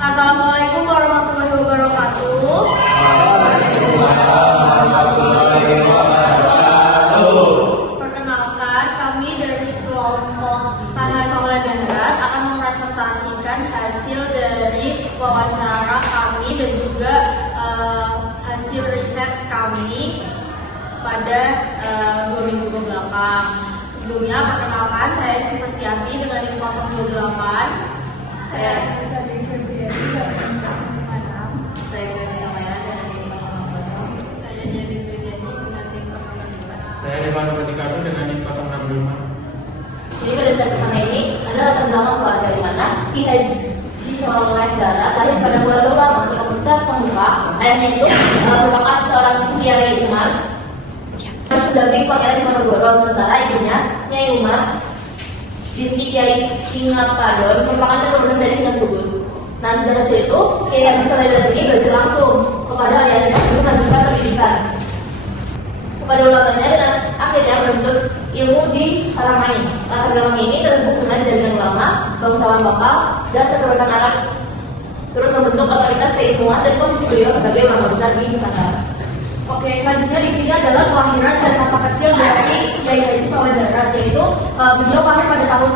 Assalamualaikum warahmatullahi wabarakatuh. Perkenalkan, kami dari kelompok Tanah Soleh dan Darat akan mempresentasikan hasil dari wawancara kami dan juga hasil riset kami pada 2 minggu kebelakang. Sebelumnya, perkenalkan, saya Esti Pastiati dengan NIM 028. Saya jadi dengan NIM 062. Saya Rifano Betikado dengan NIM 065. Jadi pada saat pertama ini adalah latar belakang keluarga di mana Ki Haji seorang Nazara lahir pada bulan Lullah untuk kita pembuka. Ayahnya itu merupakan seorang kiai Umar harus mendampingi Pangeran Diponegoro, sementara ibunya Nyai Umar binti Kiai Singapadon merupakan keturunan dari Sunan Kudus. Nah, sejak kecil itu Kiai Haji Soleh Darat ini belajar langsung kepada ayahnya untuk melanjutkan pendidikan kepada ulamanya dan akhirnya menuntut ilmu di Haramain. Latar belakang ini terbentuk dengan jaringan ulama, bangsawan lokal, dan keturunan Arab turut membentuk otoritas keilmuan dan posisi beliau sebagai ulama besar di Nusantara. Oke, selanjutnya di sini adalah kelahiran dan masa kecil dari Kiai Haji Soleh Darat, yaitu beliau lahir pada tahun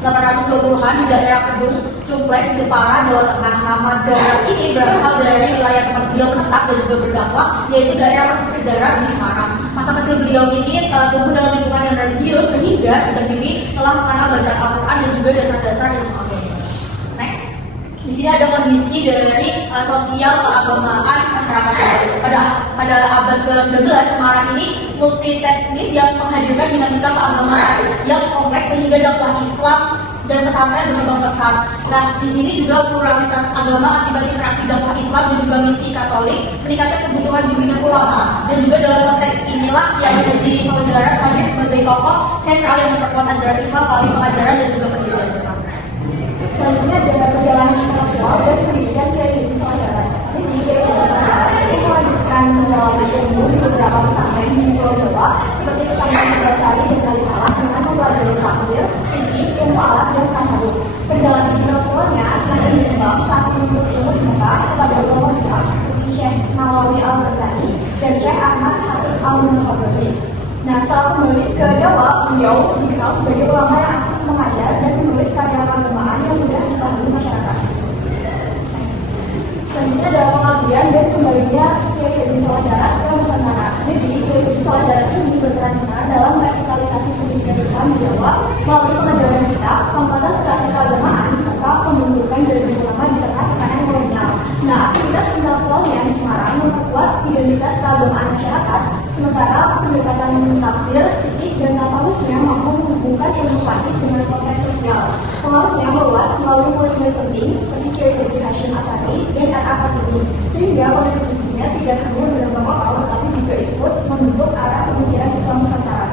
1820-an di daerah Kedung Cumplek, Jepara, Jawa Tengah. Nama darat ini berasal dari wilayah tempat beliau menetap dan juga berdakwah, yaitu daerah pesisir darat di Semarang. Masa kecil beliau ini tumbuh dalam lingkungan yang religius sehingga sejak dini telah mengenal bacaan Al-Quran dan juga dasar-dasar ilmu agama. Next. Di sini ada kondisi dari sosial keagamaan masyarakat. Pada abad ke-19, Semarang ini multi teknis yang menghadirkan dinamika keagamaan yang kompleks sehingga dakwah Islam dan pesantren berkembang pesat. Nah, di sini juga pluralitas agama akibat interaksi dakwah Islam dan juga misi Katolik meningkatkan kebutuhan bimbingan ulama, dan juga dalam konteks inilah yang Haji Soleh Darat hadir sebagai tokoh sentral yang memperkuat ajaran Islam melalui pengajaran dan juga pendirian pesantren. Selanjutnya ada perjalanan intelektual dan pendidikan Kiai Haji Soleh Darat. Jadi Kiai Haji Soleh Darat ini melanjutkan pendalaman ilmu di beberapa pesantren di Pulau Jawa seperti pesantren Sukasari dan Kalisalah dengan mempelajari tafsir, fikih, ilmu alat dan tasawuf. Perjalanan intelektualnya semakin berkembang saat menuntut ilmu di Mekah kepada ulama besar seperti Syekh Nawawi Al-Ghazali dan Syekh Ahmad Hafiz Al-Munawwari. Nah, setelah kembali ke Jawa, beliau dikenal sebagai ulama yang aktif mengajar dan menulis karya keagamaan yang mudah dipahami masyarakat. Selanjutnya adalah pengabdian dan kembalinya Kiai Haji Soleh Darat ke Nusantara. Jadi, Kiai Haji Soleh Darat ini berperan besar dalam revitalisasi pendidikan Islam di Jawa melalui pengajaran kitab, penguatan literasi keagamaan, serta pembentukan jaringan ulama di tengah tekanan kolonial. Nah, aktivitas intelektualnya di Semarang memperkuat identitas keagamaan masyarakat, sementara pendekatan tafsir, fikih, dan tasawufnya mampu menghubungkan ilmu klasik dengan konteks sosial. Pengaruhnya meluas melalui murid-murid penting seperti Kiai Haji Hashim Asy'ari dan Al-Fatimi, sehingga kontribusinya tidak hanya berdampak lokal tetapi juga ikut membentuk arah pemikiran Islam Nusantara.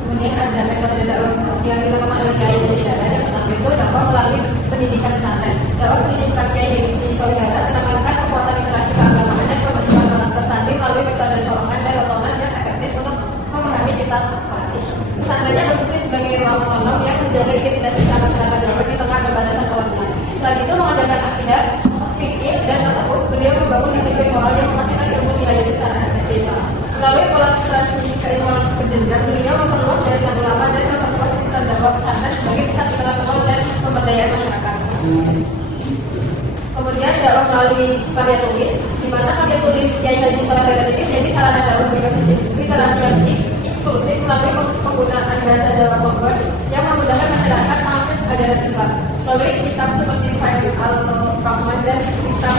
Kemudian ada metode dakwah yang dilakukan oleh Kiai Haji Darat. Yang pertama itu dakwah melalui pendidikan pesantren. Dakwah pendidikan Kiai Haji Soleh Darat menawarkan kekuatan literasi keagamaan dan pembacaan karakter santri melalui metode sorongan dan otonom yang efektif untuk memahami kitab klasik. Pesantrennya berfungsi sebagai ruang otonom yang menjaga identitas Islam masyarakat Jawa di tengah kebebasan kolonial. Selain itu mengajarkan akidah, fikih, dan tasawuf, beliau membangun disiplin moral yang memastikan ilmu dilayani secara desa. Melalui pola transmisi keilmuan berjenjang, beliau memperluas jaringan ulama dan memperkuat sistem dakwah pesantren sebagai pusat intelektual dan pemberdayaan masyarakat. Kemudian dakwah melalui karya tulis, di mana karya tulis Kiai Haji Soleh Darat ini menjadi sarana dakwah berbasis literasi yang inklusif melalui penggunaan bahasa Jawa Bogor yang memudahkan masyarakat mengakses ajaran Islam. Melalui kitab seperti Faidul Al-Rahman dan kitab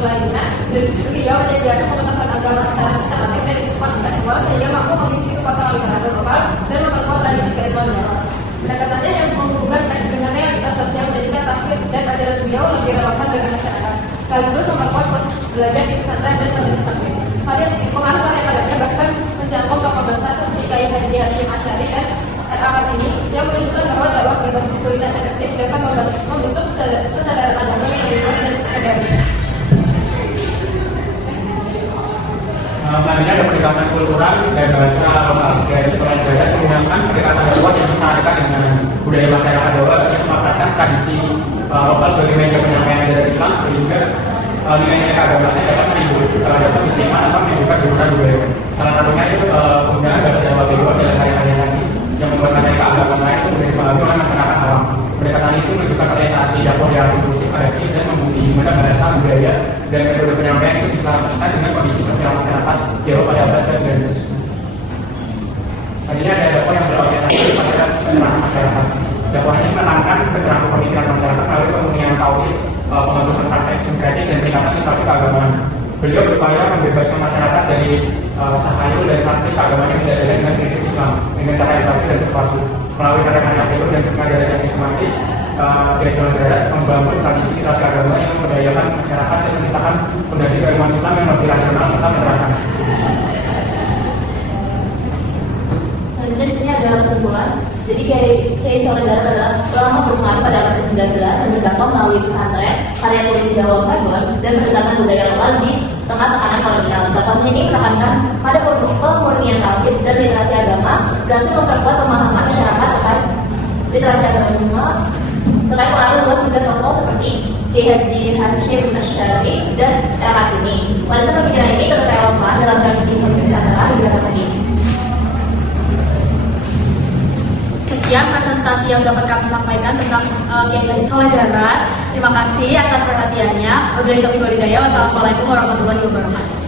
lainnya, beliau menyediakan pengetahuan agama secara sistematik dan kontekstual sehingga mampu mengisi kekosongan literatur lokal dan memperkuat tradisi keilmuan Jawa. Pendekatannya yang menghubungkan teks dengan realitas sosial menjadikan tafsir dan ajaran beliau lebih relevan bagi masyarakat, sekaligus memperkuat proses belajar di pesantren dan majelis taklim. Pengaruh karya-karyanya bahkan menjangkau tokoh besar seperti Kiai Haji Hashim Asy'ari dan Al-Fatimi yang menunjukkan bahwa dakwah berbasis tulisan efektif dapat membentuk kesadaran agama yang lebih luas dan adil. Selanjutnya ada pendekatan kultural dan bahasa lokal dari Solo Darat menggunakan pendekatan lokal yang sangat dekat dengan budaya masyarakat Jawa yang memanfaatkan tradisi lokal sebagai media penyampaian ajaran Islam sehingga nilai-nilai keagamaan dapat dapat diterima tanpa menimbulkan kerusakan budaya. Salah satunya itu penggunaan bahasa Jawa Bego dalam karya-karya tadi yang membuat materi keagamaan lain itu menjadi dipahami oleh masyarakat awam. Pendekatan itu menunjukkan orientasi dakwah yang inklusif, adaptif dan membumi di mana bahasa, budaya dan metode penyampaian itu diselaraskan dengan kondisi sosial masyarakat Jawa pada abad ke-19. Selanjutnya ada dakwah yang berorientasi pada pencerahan masyarakat. Dakwah ini menanamkan pencerahan pemikiran masyarakat melalui pemurnian tauhid, penghapusan praktek sinkretik dan peningkatan literasi keagamaan. Beliau berupaya membebaskan masyarakat dari takhayul dan praktik keagamaan yang tidak sesuai dengan prinsip Islam dengan cara edukasi dan persuasi. Melalui karya-karya film dan pengajaran yang sistematis, Solo Darat membangun tradisi literasi agama yang memberdayakan masyarakat dan menciptakan fondasi keilmuan Islam yang lebih rasional serta menerapkan. Selanjutnya di sini ada kesimpulan. Jadi Kiai Solo Darat adalah ulama perumahan pada abad ke-19 dan berdakwah melalui pesantren, karya tulis Jawa Kagor dan pendekatan budaya lokal di tengah tekanan kolonial. Dakwahnya ini menekankan pada pemurnian tauhid dan literasi agama, berhasil memperkuat pemahaman masyarakat terkait literasi agama terkait pengaruh luas hingga tokoh seperti Kiai Haji Hashim Asy'ari dan El-Kartini. Warisan pemikiran ini tetap relevan dalam tradisi Islam Nusantara hingga masa kini. Sekian presentasi yang dapat kami sampaikan tentang Kiai Haji Solo Darat. Terima kasih atas perhatiannya. Wabillahi taufiq wal hidayah. Wassalamualaikum warahmatullahi wabarakatuh.